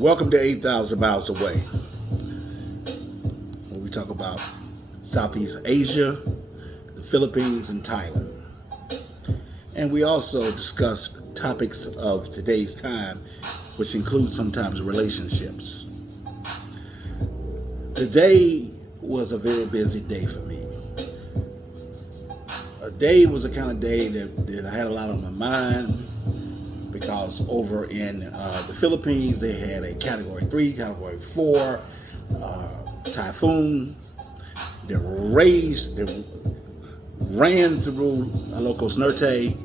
Welcome to 8,000 Miles Away, where we talk about Southeast Asia, the Philippines, and Thailand. And we also discuss topics of today's time, which include sometimes relationships. Today was a very busy day for me. A day was a kind of day that I had a lot on my mind, because over in the Philippines, they had a Category 3, Category 4 typhoon that ran through Ilocos Norte.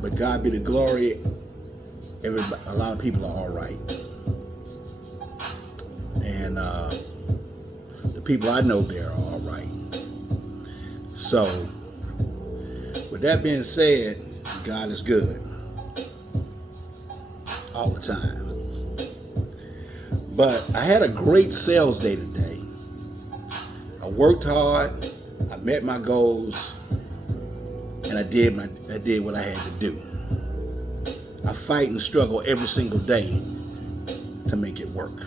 But God be the glory, a lot of people are all right. And the people I know there are all right. So, with that being said, God is good all the time. But I had a great sales day today. I worked hard, I met my goals, and I did what I had to do. I fight and struggle every single day to make it work.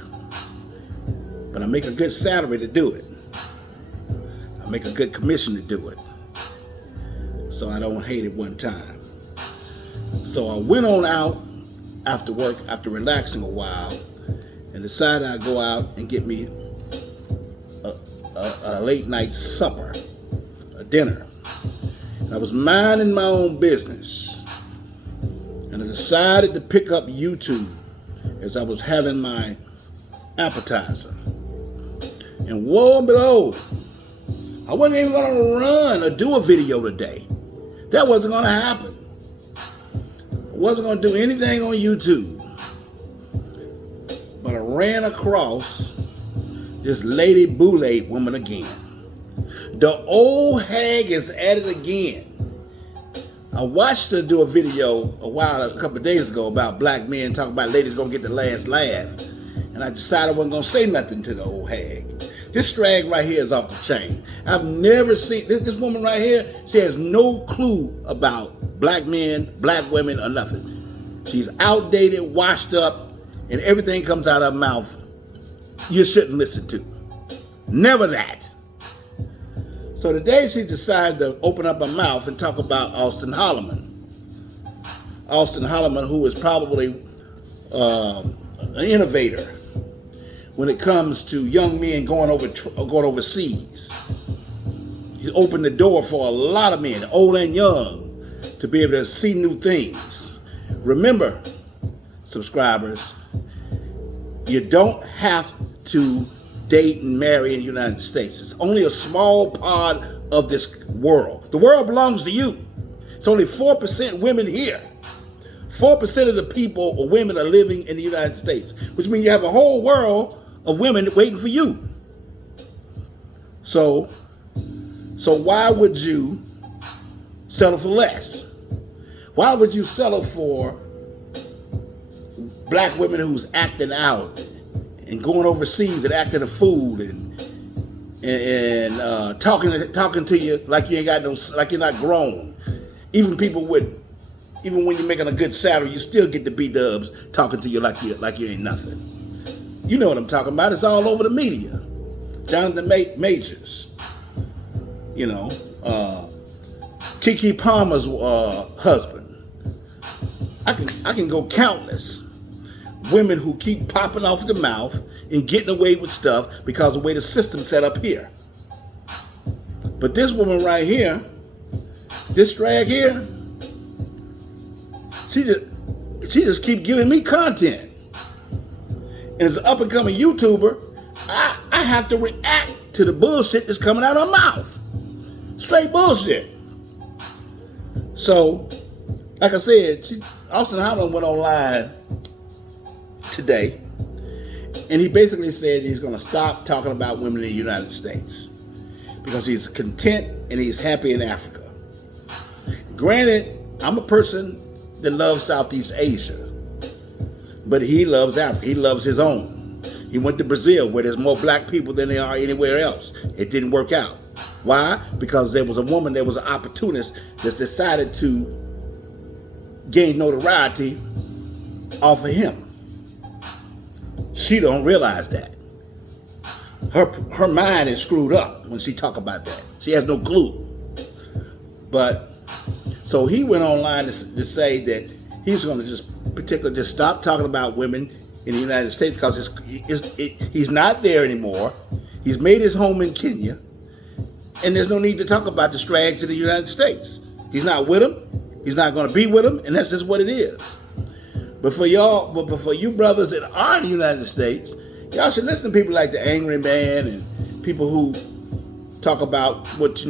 But I make a good salary to do it. I make a good commission to do it. So I don't hate it one time. So I went on out after work, after relaxing a while, and decided I'd go out and get me a late night supper, a dinner. And I was minding my own business, and I decided to pick up YouTube as I was having my appetizer. And woe and behold, I wasn't even going to run or do a video today. That wasn't going to happen. I wasn't going to do anything on YouTube. But I ran across this Lady Boule woman again. The old hag is at it again. I watched her do a video a couple of days ago about black men talking about ladies gonna get the last laugh. And I decided I wasn't gonna say nothing to the old hag. This drag right here is off the chain. I've never seen this woman right here. She has no clue about black men, black women, or nothing. She's outdated, washed up, and everything comes out of her mouth you shouldn't listen to. Never that. So today she decided to open up her mouth and talk about Austin Hollerman. Austin Hollerman, who is probably an innovator when it comes to young men going overseas. He opened the door for a lot of men, old and young, to be able to see new things. Remember, subscribers, you don't have to date and marry in the United States. It's only a small part of this world. The world belongs to you. It's only 4% women here. 4% of the people or women are living in the United States, which means you have a whole world of women waiting for you. So why would you settle for less? Why would you settle for black women who's acting out and going overseas and acting a fool and talking to you like you ain't got no, like you're not grown? Even when you're making a good salary, you still get the B-dubs talking to you like you ain't nothing. You know what I'm talking about. It's all over the media. Jonathan Majors, Keke Palmer's husband. I can go countless women who keep popping off the mouth and getting away with stuff because of the way the system's set up here. But this woman right here, this drag here, she just keep giving me content. And as an up and coming YouTuber, I have to react to the bullshit that's coming out of her mouth. Straight bullshit. So, like I said, Austin Hollerman went online today, and he basically said he's going to stop talking about women in the United States because he's content and he's happy in Africa. Granted, I'm a person that loves Southeast Asia, but he loves Africa. He loves his own. He went to Brazil, where there's more black people than there are anywhere else. It didn't work out. Why? Because there was a woman, there was an opportunist that decided to gain notoriety off of him. She don't realize that. Her mind is screwed up when she talk about that. She has no clue. But so he went online to say that he's going to just stop talking about women in the United States because he's not there anymore. He's made his home in Kenya, and there's no need to talk about the strags in the United States. He's not with them. He's not going to be with them, and that's just what it is. But for you brothers that are in the United States, y'all should listen to people like the Angry Man and people who talk about what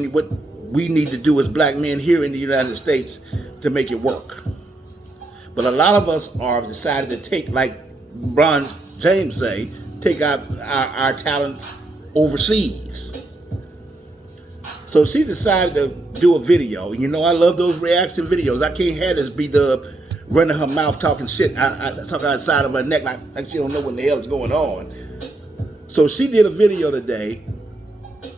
we need to do as black men here in the United States to make it work. But a lot of us are decided to take, like Bron James say, take our talents overseas. So she decided to do a video. You know, I love those reaction videos. I can't have this B-Dub running her mouth talking shit, talking outside of her neck like she don't know what the hell is going on. So she did a video today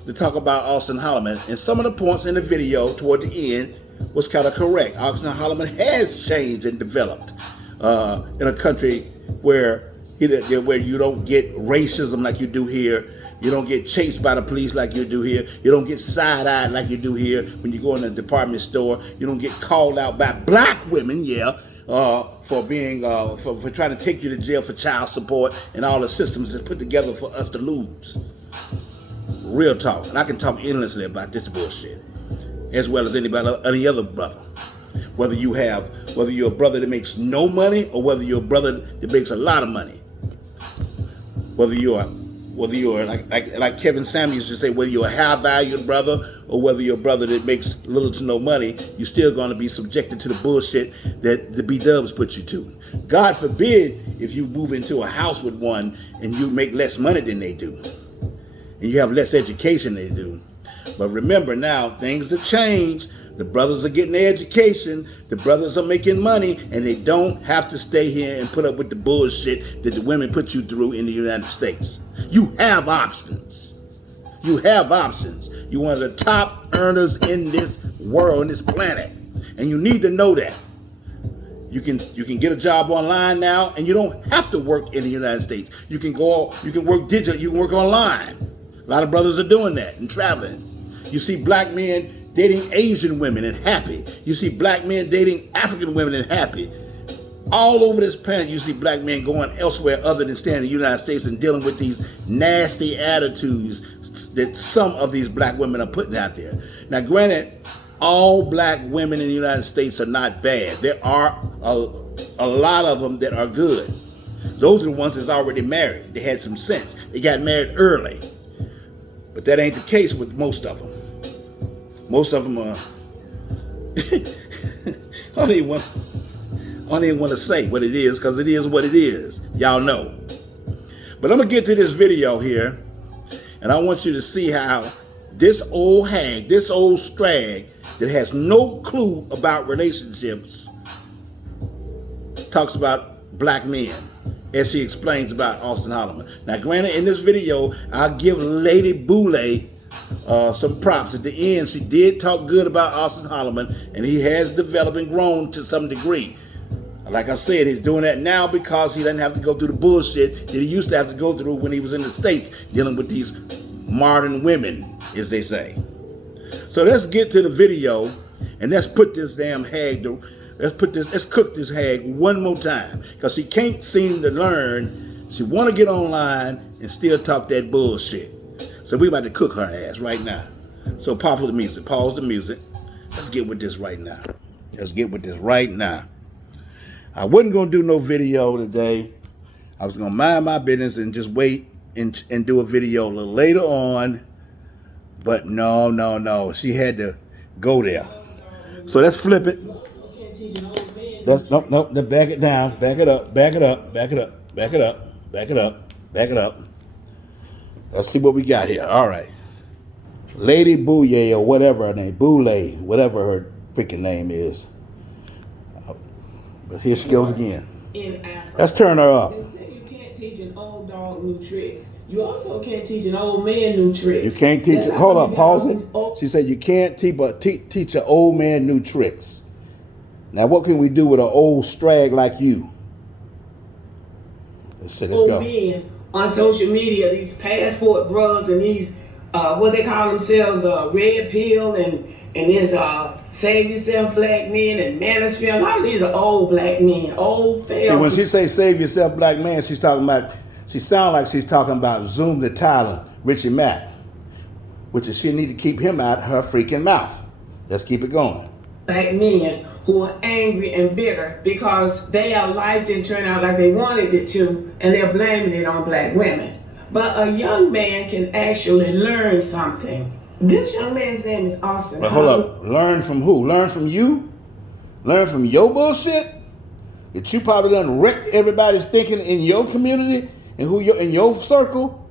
to talk about Austin Hollerman, and some of the points in the video toward the end was kind of correct. Austin Hollerman has changed and developed in a country where you don't get racism like you do here. You don't get chased by the police like you do here. You don't get side-eyed like you do here when you go in a department store. You don't get called out by black women, for being for trying to take you to jail for child support and all the systems that's put together for us to lose. Real talk. And I can talk endlessly about this bullshit, as well as any other brother. Whether you're a brother that makes no money or whether you're a brother that makes a lot of money. Whether you're like Kevin Samuels used to say, whether you're a high-valued brother or whether you're a brother that makes little to no money, you're still going to be subjected to the bullshit that the B-Dubs put you to. God forbid if you move into a house with one and you make less money than they do, and you have less education than they do. But remember now, things have changed. The brothers are getting their education. The brothers are making money, and they don't have to stay here and put up with the bullshit that the women put you through in the United States. You have options. You have options. You're one of the top earners in this world, in this planet, and you need to know that. You can get a job online now, and you don't have to work in the United States. You can work digital. You can work online. A lot of brothers are doing that and traveling. You see black men dating Asian women and happy. You see black men dating African women and happy. All over this planet, you see black men going elsewhere other than staying in the United States and dealing with these nasty attitudes that some of these black women are putting out there. Now, granted, all black women in the United States are not bad. There are a lot of them that are good. Those are the ones that's already married. They had some sense. They got married early. But that ain't the case with most of them. Most of them are, I don't even want to say what it is because it is what it is. Y'all know. But I'm going to get to this video here, and I want you to see how this old hag, this old strag that has no clue about relationships talks about black men as she explains about Austin Hollerman. Now, granted, in this video, I'll give Lady Boule some props. At the end, she did talk good about Austin Hollerman, and he has developed and grown to some degree. Like I said, he's doing that now because he doesn't have to go through the bullshit that he used to have to go through when he was in the States, dealing with these modern women, as they say. So let's get to the video, and let's put this damn hag, let's cook this hag one more time, because she can't seem to learn. She want to get online and still talk that bullshit. So we about to cook her ass right now. So pause the music. Let's get with this right now. I wasn't going to do no video today. I was going to mind my business and just wait and do a video a little later on. But no. She had to go there. So let's flip it. No, back it down. Back it up. Let's see what we got here. All right. Lady Boule or whatever her name, Boule, whatever her freaking name is. But here she goes again. In Africa. Let's turn her up. They say you can't teach an old dog new tricks. You also can't teach an old man new tricks. You can't teach it. Hold up, pause it. She said you can't teach an old man new tricks. Now what can we do with an old strag like you? Let's go. Men on social media, these passport bros and these what they call themselves, red pill and this save yourself black men and manosphere. A lot of these are old black men, old failed. See, when she say save yourself black man, she sounds like she's talking about Zoom to Thailand, Richie Mack, which is she need to keep him out her freaking mouth. Let's keep it going. Black men who are angry and bitter because their life didn't turn out like they wanted it to, and they're blaming it on black women. But a young man can actually learn something. This young man's name is Austin. But hold up, learn from who? Learn from you? Learn from your bullshit? That you probably done wrecked everybody's thinking in your community and in your circle?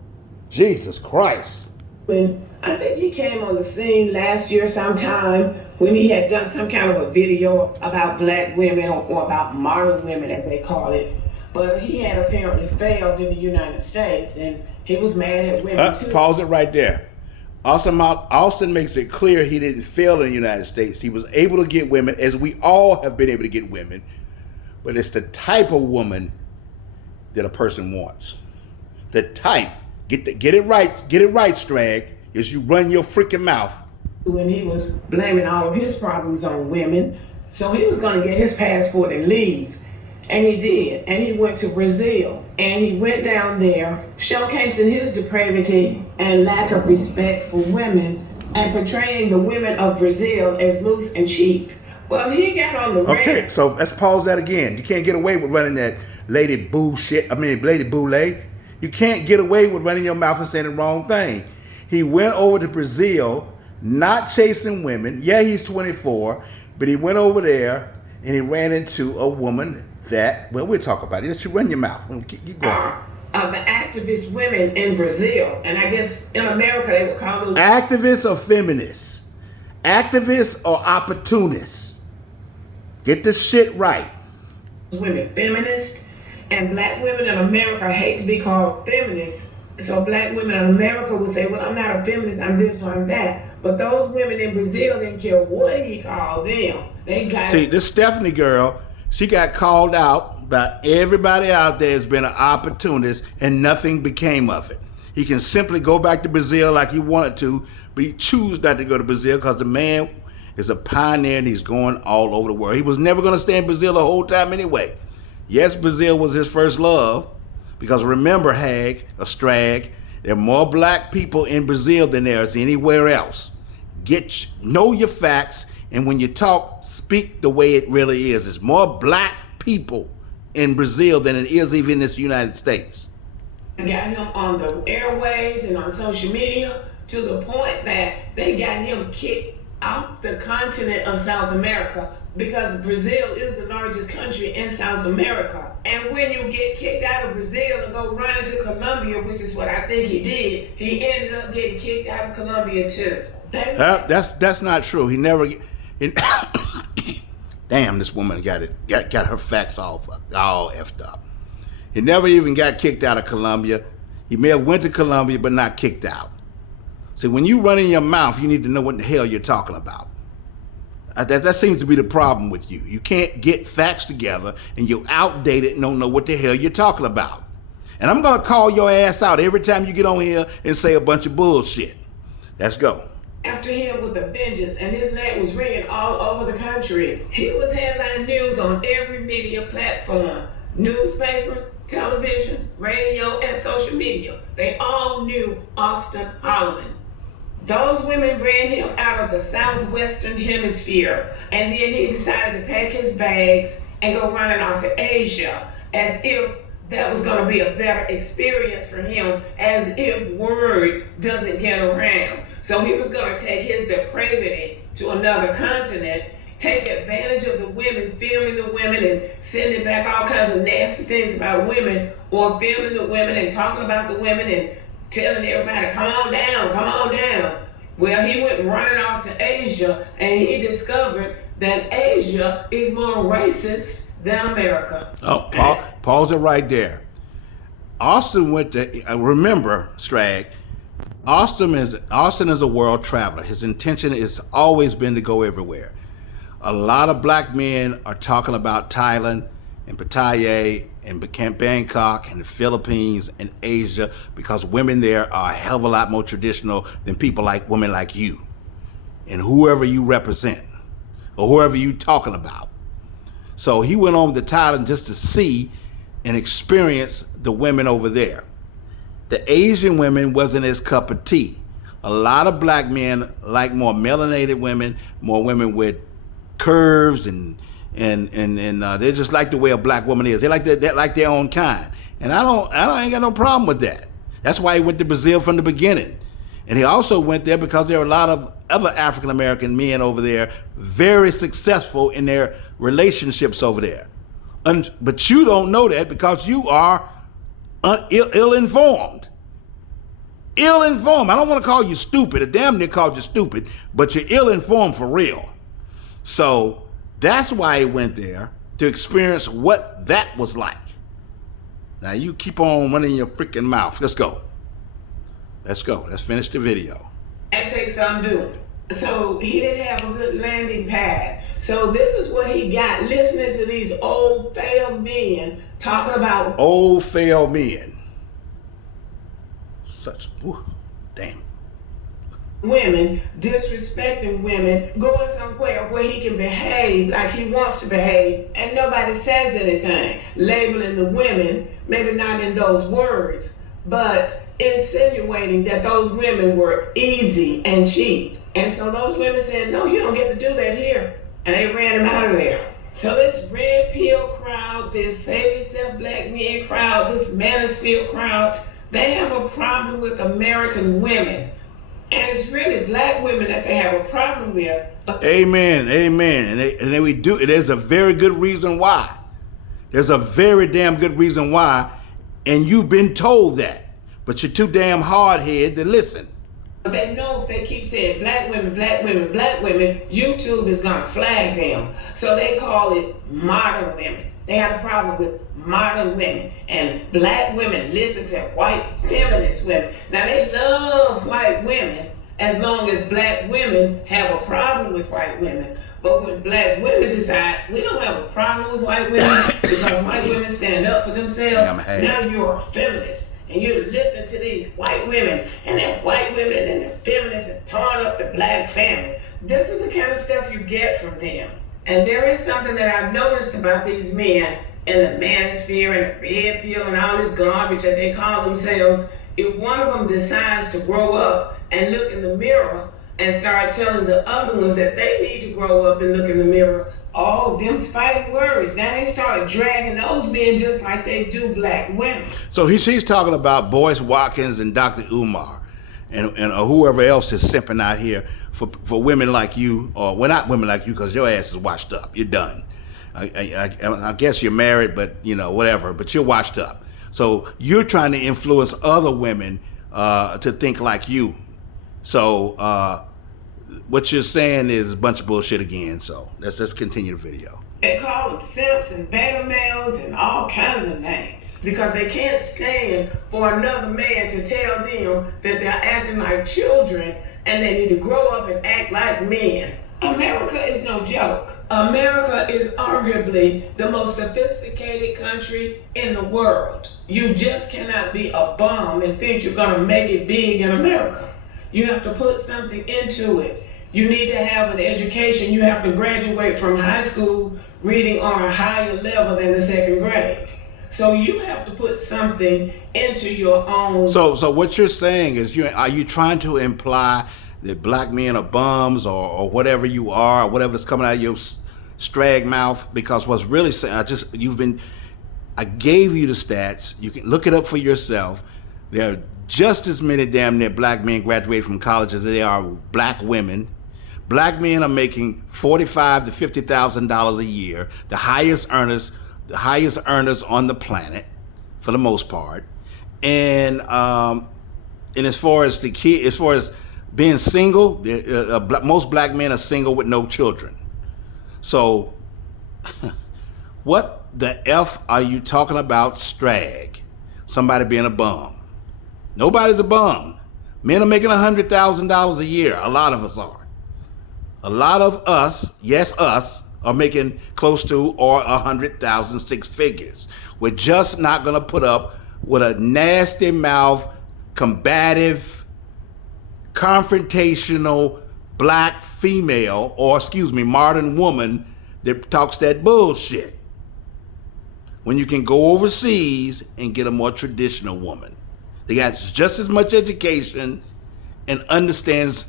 Jesus Christ. When I think he came on the scene last year sometime when he had done some kind of a video about black women or about modern women as they call it. But he had apparently failed in the United States and he was mad at women too. Pause it right there. Austin makes it clear he didn't fail in the United States. He was able to get women, as we all have been able to get women, but it's the type of woman that a person wants. The type. Get it right, Strag, is you run your freaking mouth. When he was blaming all of his problems on women, so he was going to get his passport and leave. And he did. And he went to Brazil. And he went down there showcasing his depravity and lack of respect for women and portraying the women of Brazil as loose and cheap. Well, he got on the Okay, so let's pause that again. You can't get away with running that Lady Boule. You can't get away with running your mouth and saying the wrong thing. He went over to Brazil, not chasing women. Yeah, he's 24, but he went over there and he ran into a woman that, well, we'll talk about it. Let you run your mouth. Keep going. The activist women in Brazil, and I guess in America they would call those activists or feminists, activists or opportunists. Get this shit right. Women feminists, and black women in America hate to be called feminists. So black women in America would say, well, I'm not a feminist, I'm this or I'm that. But those women in Brazil didn't care what he called them. They got See, this Stephanie girl, she got called out by everybody out there has been an opportunist and nothing became of it. He can simply go back to Brazil like he wanted to, but he chose not to go to Brazil because the man is a pioneer and he's going all over the world. He was never going to stay in Brazil the whole time anyway. Yes, Brazil was his first love because remember, Strag, there are more black people in Brazil than there is anywhere else. Know your facts. And when you talk, speak the way it really is. There's more black people in Brazil than it is even in this United States. Got him on the airways and on social media to the point that they got him kicked out the continent of South America because Brazil is the largest country in South America. And when you get kicked out of Brazil and go running to Colombia, which is what I think he did, he ended up getting kicked out of Colombia too. That's not true. He never... Damn, this woman got her facts all effed up. He never even got kicked out of Colombia. He may have went to Colombia, but not kicked out. See, when you run in your mouth, you need to know what the hell you're talking about. That seems to be the problem with you. You can't get facts together, and you're outdated and don't know what the hell you're talking about. And I'm going to call your ass out every time you get on here and say a bunch of bullshit. Let's go. After him with a vengeance, and his name was ringing all over the country. He was headline news on every media platform. Newspapers, television, radio, and social media. They all knew Austin Hollerman. Those women ran him out of the southwestern hemisphere, and then he decided to pack his bags and go running off to Asia, as if that was going to be a better experience for him, as if word doesn't get around. So he was going to take his depravity to another continent, take advantage of the women, filming the women and sending back all kinds of nasty things about women, or filming the women and talking about the women and telling everybody, come on down, come on down. Well, he went running off to Asia and he discovered that Asia is more racist than America. Oh, pause it right there. Austin went to, remember, Strag, Austin is a world traveler. His intention has always been to go everywhere. A lot of black men are talking about Thailand and Pattaya and Bangkok and the Philippines and Asia, because women there are a hell of a lot more traditional than women like you and whoever you represent or whoever you talking about. So he went over to Thailand just to see and experience the women over there. The Asian women wasn't his cup of tea. A lot of black men like more melanated women, more women with curves, and they just like the way a black woman is. They like their own kind, and I ain't got no problem with that. That's why he went to Brazil from the beginning, and he also went there because there are a lot of other African American men over there, very successful in their relationships over there. But you don't know that because you are ill-informed. Ill-informed. I don't want to call you stupid. I damn near called you stupid, but you're ill-informed for real. So that's why he went there, to experience what that was like. Now you keep on running your freaking mouth. Let's go. Let's finish the video. That takes some doing. So he didn't have a good landing pad. So this is what he got, listening to these old failed men talking about old failed men. Damn. Women, disrespecting women, going somewhere where he can behave like he wants to behave and nobody says anything, labeling the women, maybe not in those words, but insinuating that those women were easy and cheap. And so those women said, no, you don't get to do that here. And they ran him out of there. So this red pill crowd, this save yourself black men crowd, this manosphere crowd, they have a problem with American women. And it's really black women that they have a problem with. Amen. And then we do. There's a very good reason why. There's a very damn good reason why. And you've been told that. But you're too damn hard-headed to listen. They know if they keep saying black women, black women, black women, YouTube is going to flag them. So they call it modern women. They have a problem with modern women. And black women listen to white feminist women. Now they love white women as long as black women have a problem with white women. But when black women decide, we don't have a problem with white women because white women stand up for themselves, now you're a feminist. And you're listening to these white women, and that white women and the feminists have torn up the black family. This is the kind of stuff you get from them. And there is something that I've noticed about these men in the manosphere and the red pill and all this garbage that they call themselves. If one of them decides to grow up and look in the mirror and start telling the other ones that they need to grow up and look in the mirror, all them's fighting words. Now they start dragging those men just like they do black women. So she's talking about Boyce Watkins and Dr. Umar and whoever else is simping out here for women like you, or well, not women like you because your ass is washed up. You're done. I guess you're married, but whatever, but you're washed up. So you're trying to influence other women to think like you. So what you're saying is a bunch of bullshit again. So let's continue the video. They call them simps and beta males and all kinds of names because they can't stand for another man to tell them that they're acting like children and they need to grow up and act like men. America is no joke. America is arguably the most sophisticated country in the world. You just cannot be a bum and think you're gonna make it big in America. You have to put something into it. You need to have an education. You have to graduate from high school reading on a higher level than the second grade. So you have to put something into your own. So what you're saying is, are you trying to imply that black men are bums or whatever you are, or whatever's coming out of your strag mouth? Because what's really saying, I gave you the stats. You can look it up for yourself. There are just as many damn near black men graduate from college as there are black women. Black men are making $45,000 to $50,000 a year, the highest earners on the planet, for the most part. And as far as being single, most black men are single with no children. So, what the F are you talking about, strag? Somebody being a bum. Nobody's a bum. Men are making $100,000 a year. A lot of us are. A lot of us, yes us, are making close to or 100,000 six figures. We're just not going to put up with a nasty mouth, combative, confrontational black female, or excuse me, modern woman that talks that bullshit. When you can go overseas and get a more traditional woman. They got just as much education and understands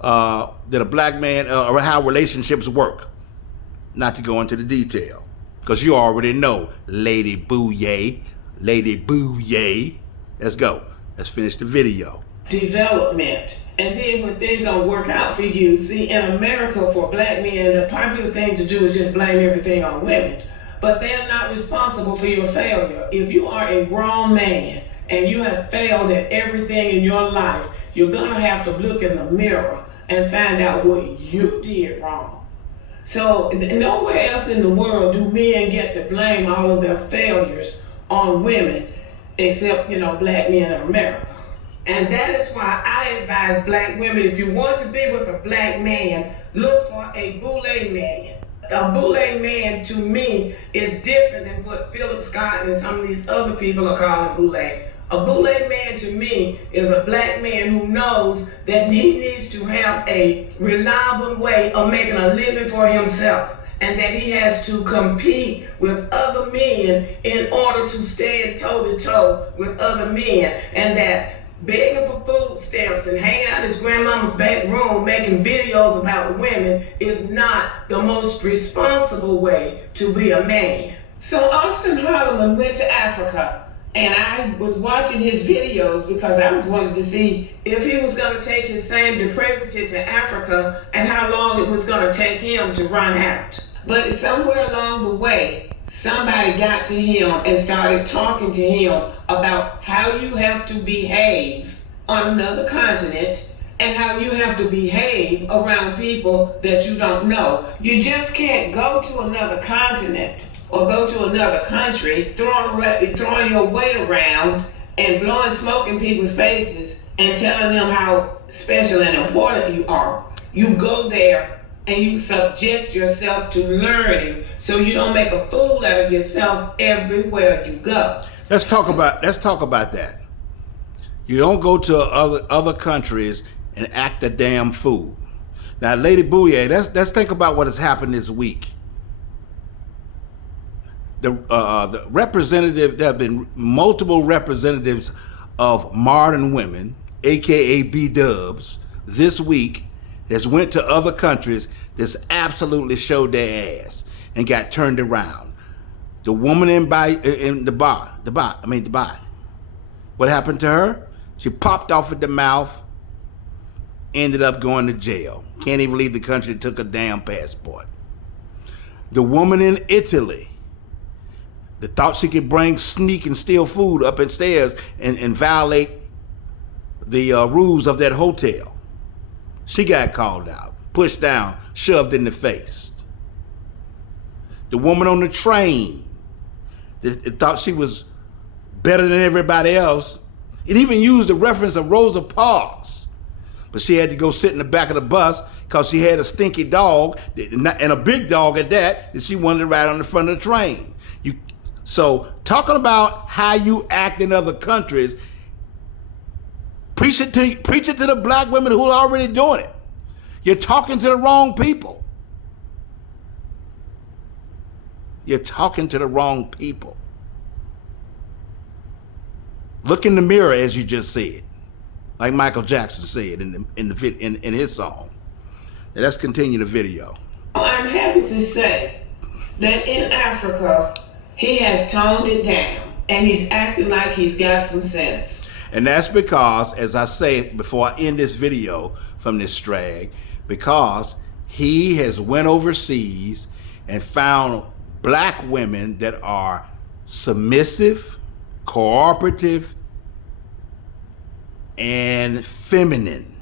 that a black man, or how relationships work. Not to go into the detail, because you already know, Lady Boule. Lady Boule. Let's go. Let's finish the video. Development. And then when things don't work out for you, see, in America, for black men, the popular thing to do is just blame everything on women. But they're not responsible for your failure. If you are a grown man and you have failed at everything in your life, you're gonna have to look in the mirror and find out what you did wrong. So nowhere else in the world do men get to blame all of their failures on women, except, black men in America. And that is why I advise black women, if you want to be with a black man, look for a Boule man. A Boule man, to me, is different than what Philip Scott and some of these other people are calling Boule. A Boule man, to me, is a black man who knows that he needs to have a reliable way of making a living for himself, and that he has to compete with other men in order to stand toe-to-toe with other men, and that begging for food stamps and hanging out in his grandmama's back room making videos about women is not the most responsible way to be a man. So Austin Hollerman went to Africa, and I was watching his videos because I was wanting to see if he was going to take his same depravity to Africa and how long it was going to take him to run out. But somewhere along the way, somebody got to him and started talking to him about how you have to behave on another continent and how you have to behave around people that you don't know. You just can't go to another continent or go to another country throwing your weight around and blowing smoke in people's faces and telling them how special and important you are. You go there and you subject yourself to learning so you don't make a fool out of yourself everywhere you go. Let's talk about that. You don't go to other countries and act a damn fool. Now, Lady Boule, let's think about what has happened this week. The representative, there have been multiple representatives of modern women, aka B-dubs, this week that's went to other countries that's absolutely showed their ass and got turned around. The woman in Dubai. What happened to her? She popped off at the mouth, ended up going to jail. Can't even leave the country, took a damn passport. The woman in Italy that thought she could sneak and steal food up stairs and violate the rules of that hotel. She got called out, pushed down, shoved in the face. The woman on the train that thought she was better than everybody else. It even used the reference of Rosa Parks. But she had to go sit in the back of the bus because she had a stinky dog, and a big dog at that she wanted to ride on the front of the train. So talking about how you act in other countries, preach it to the black women who are already doing it. You're talking to the wrong people. You're talking to the wrong people. Look in the mirror, as you just said, like Michael Jackson said in his song. Now, let's continue the video. I'm happy to say that in Africa, he has toned it down and he's acting like he's got some sense. And that's because, as I say before I end this video from this drag, because he has went overseas and found black women that are submissive, cooperative, and feminine.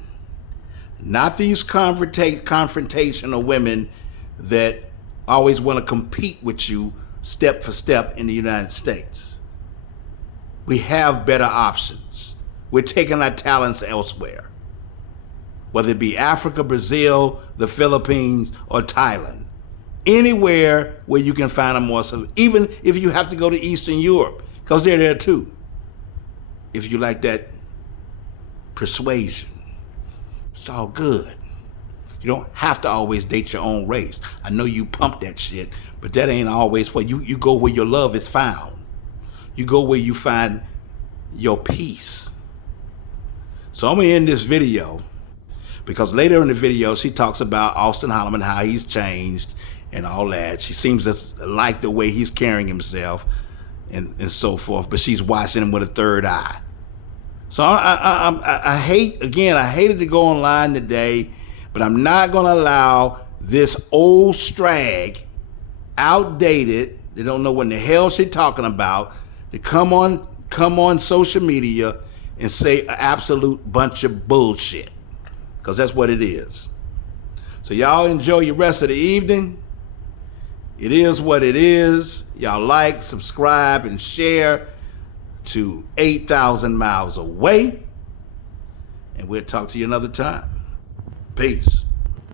Not these confrontational women that always want to compete with you step for step in the United States. We have better options. We're taking our talents elsewhere, whether it be Africa, Brazil, the Philippines, or Thailand. Anywhere where you can find a more, even if you have to go to Eastern Europe, because they're there too. If you like that persuasion, it's all good. You don't have to always date your own race. I know you pump that shit, but that ain't always what you go where your love is found. You go where you find your peace. So I'm gonna end this video because later in the video she talks about Austin Hollerman, how he's changed and all that. She seems to like the way he's carrying himself and so forth, but she's watching him with a third eye. So I hated to go online today, but I'm not gonna allow this old strag, outdated, they don't know what in the hell she's talking about, to come on social media and say an absolute bunch of bullshit, because that's what it is. So y'all enjoy your rest of the evening. It is what it is. Y'all like, subscribe, and share to 8,000 miles away. And we'll talk to you another time. Peace.